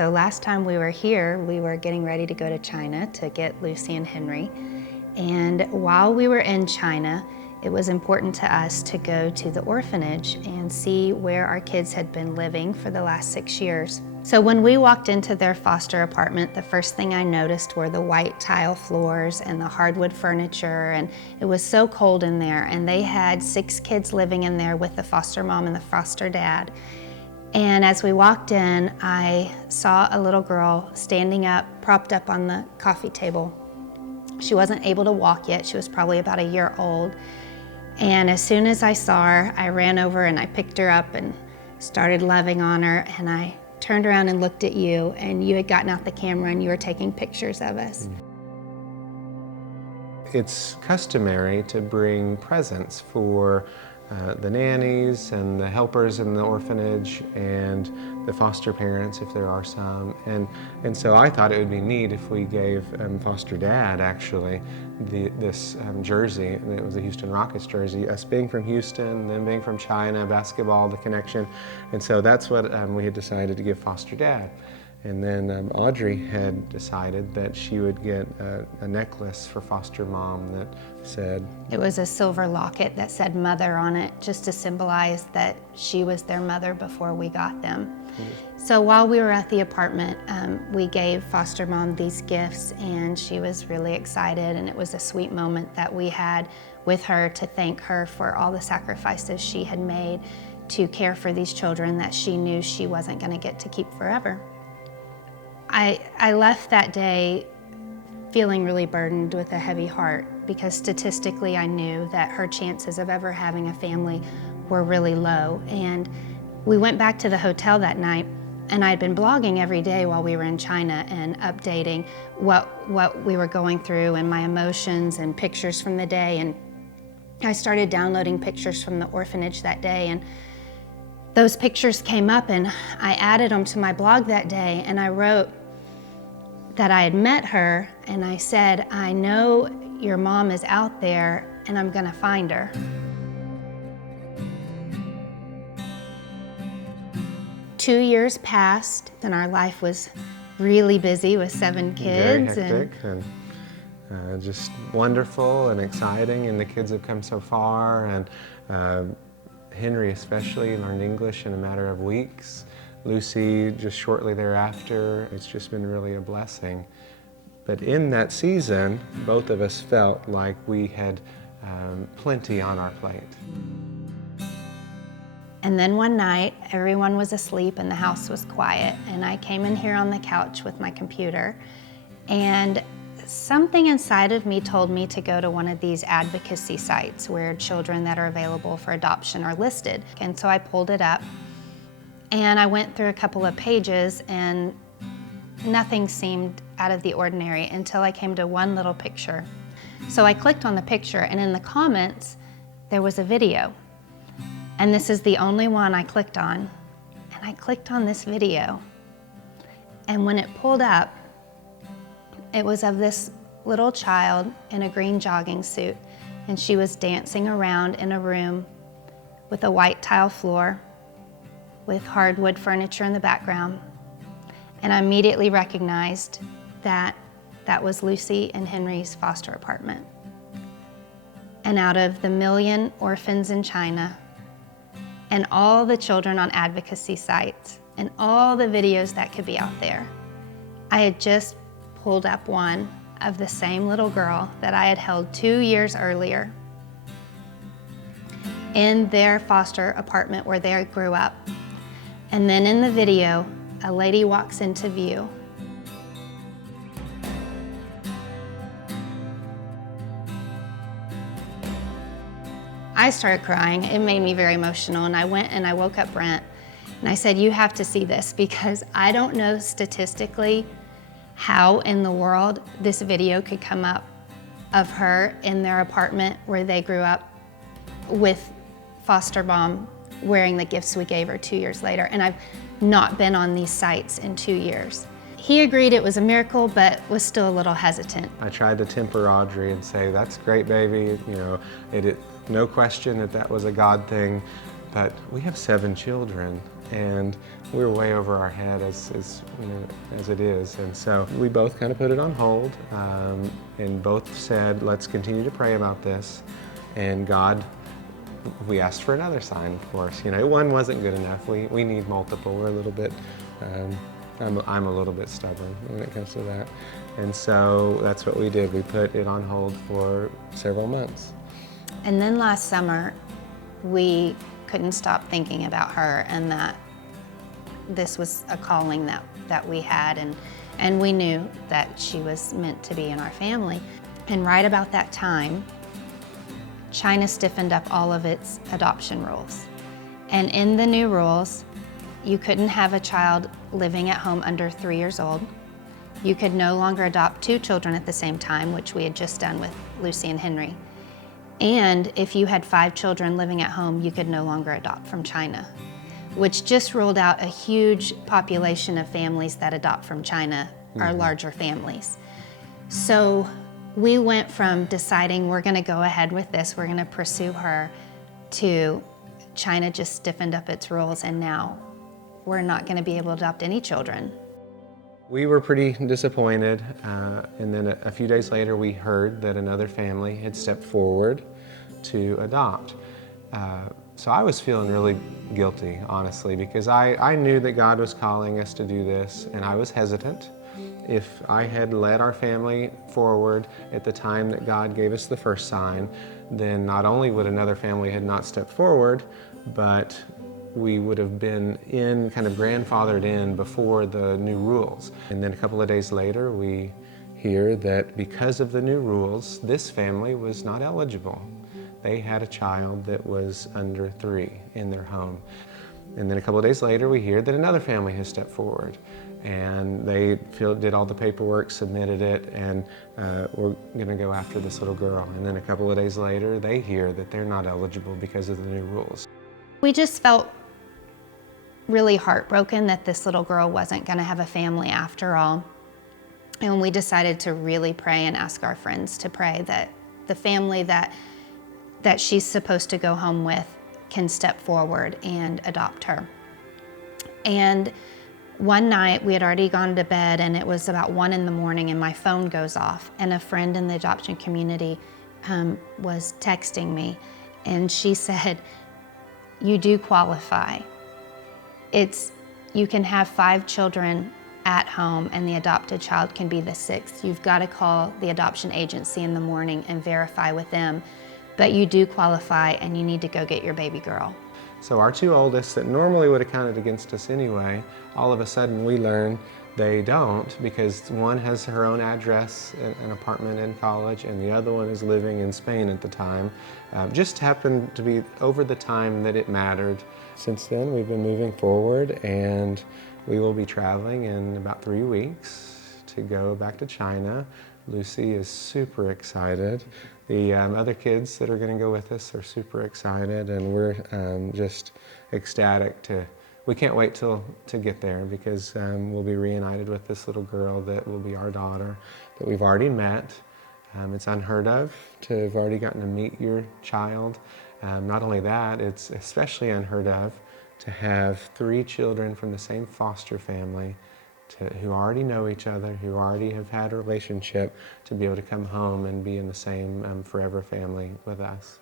So last time we were here, we were getting ready to go to China to get Lucy and Henry. And while we were in China, it was important to us to go to the orphanage and see where our kids had been living for the last 6 years. So when we walked into their foster apartment, the first thing I noticed were the white tile floors and the hardwood furniture, and it was so cold in there, and they had 6 kids living in there with the foster mom and the foster dad. And as we walked in, I saw a little girl standing up, propped up on the coffee table. She wasn't able to walk yet. She was probably about a year old. And as soon as I saw her, I ran over and I picked her up and started loving on her, and I turned around and looked at you, and you had gotten out the camera and you were taking pictures of us. It's customary to bring presents for the nannies and the helpers in the orphanage and the foster parents, if there are some. And so I thought it would be neat if we gave foster dad, actually, this jersey. And it was a Houston Rockets jersey, us being from Houston, them being from China, basketball, the connection. And so that's what we had decided to give foster dad. And then Audrey had decided that she would get a necklace for foster mom that said... It was a silver locket that said mother on it, just to symbolize that she was their mother before we got them. So while we were at the apartment, we gave foster mom these gifts, and she was really excited, and it was a sweet moment that we had with her to thank her for all the sacrifices she had made to care for these children that she knew she wasn't going to get to keep forever. I left that day feeling really burdened with a heavy heart, because statistically I knew that her chances of ever having a family were really low. And we went back to the hotel that night, and I'd been blogging every day while we were in China and updating what we were going through and my emotions and pictures from the day. And I started downloading pictures from the orphanage that day, and those pictures came up, and I added them to my blog that day, and I wrote that I had met her, and I said, I know your mom is out there, and I'm gonna find her. Two years passed, and our life was really busy with 7 kids. Very hectic and just wonderful and exciting, and the kids have come so far, and Henry especially learned English in a matter of weeks. Lucy just shortly thereafter. It's just been really a blessing. But in that season, both of us felt like we had plenty on our plate. And then one night, everyone was asleep and the house was quiet, and I came in here on the couch with my computer, and something inside of me told me to go to one of these advocacy sites where children that are available for adoption are listed. And so I pulled it up, and I went through a couple of pages, and nothing seemed out of the ordinary until I came to one little picture. So I clicked on the picture, and in the comments, there was a video. And this is the only one I clicked on. And I clicked on this video. And when it pulled up, it was of this little child in a green jogging suit, and she was dancing around in a room with a white tile floor, with hardwood furniture in the background. And I immediately recognized that that was Lucy and Henry's foster apartment. And out of the 1 million orphans in China, and all the children on advocacy sites, and all the videos that could be out there, I had just pulled up one of the same little girl that I had held 2 years earlier in their foster apartment where they grew up. And then in the video, a lady walks into view. I started crying. It made me very emotional, and I went and I woke up Brent, and I said, you have to see this, because I don't know statistically how in the world this video could come up of her in their apartment where they grew up with foster mom wearing the gifts we gave her 2 years later. And I've not been on these sites in 2 years. He agreed it was a miracle, but was still a little hesitant. I tried to temper Audrey and say, that's great, baby. You know, no question that that was a God thing, but we have 7 children, and we were way over our head as you know, as it is. And so we both kind of put it on hold, and both said, let's continue to pray about this. And God, we asked for another sign, of course. You know, one wasn't good enough. We need multiple. We're a little bit, I'm a little bit stubborn when it comes to that. And so that's what we did. We put it on hold for several months. And then last summer, we couldn't stop thinking about her, and that this was a calling that we had, and we knew that she was meant to be in our family. And right about that time, China stiffened up all of its adoption rules. And in the new rules, you couldn't have a child living at home under 3 years old. You could no longer adopt 2 children at the same time, which we had just done with Lucy and Henry. And if you had 5 children living at home, you could no longer adopt from China, which just ruled out a huge population of families that adopt from China, are larger families. So we went from deciding we're gonna go ahead with this, we're gonna pursue her, to China just stiffened up its rules, and now we're not gonna be able to adopt any children. We were pretty disappointed, and then a few days later we heard that another family had stepped forward to adopt. So I was feeling really guilty, honestly, because I knew that God was calling us to do this, and I was hesitant. If I had led our family forward at the time that God gave us the first sign, then not only would another family had not stepped forward, but we would have been kind of grandfathered in before the new rules. And then a couple of days later, we hear that because of the new rules, this family was not eligible. They had a child that was under 3 in their home. And then a couple of days later, we hear that another family has stepped forward, and they did all the paperwork, submitted it, and we're gonna go after this little girl. And then a couple of days later, they hear that they're not eligible because of the new rules. We just felt really heartbroken that this little girl wasn't gonna have a family after all. And we decided to really pray and ask our friends to pray that the family that she's supposed to go home with can step forward and adopt her. And one night we had already gone to bed, and it was about 1 in the morning, and my phone goes off, and a friend in the adoption community was texting me, and she said, "You do qualify. You can have 5 children at home, and the adopted child can be the 6th. You've got to call the adoption agency in the morning and verify with them, but you do qualify, and you need to go get your baby girl." So our 2 oldest that normally would have counted against us anyway, all of a sudden we learn they don't, because one has her own address, an apartment in college, and the other one is living in Spain at the time. Just happened to be over the time that it mattered. Since then, we've been moving forward, and we will be traveling in about 3 weeks to go back to China. Lucy is super excited. The other kids that are going to go with us are super excited, and we're just ecstatic we can't wait to get there, because we'll be reunited with this little girl that will be our daughter that we've already met. It's unheard of to have already gotten to meet your child. Not only that, it's especially unheard of to have 3 children from the same foster family who already know each other, who already have had a relationship, to be able to come home and be in the same forever family with us.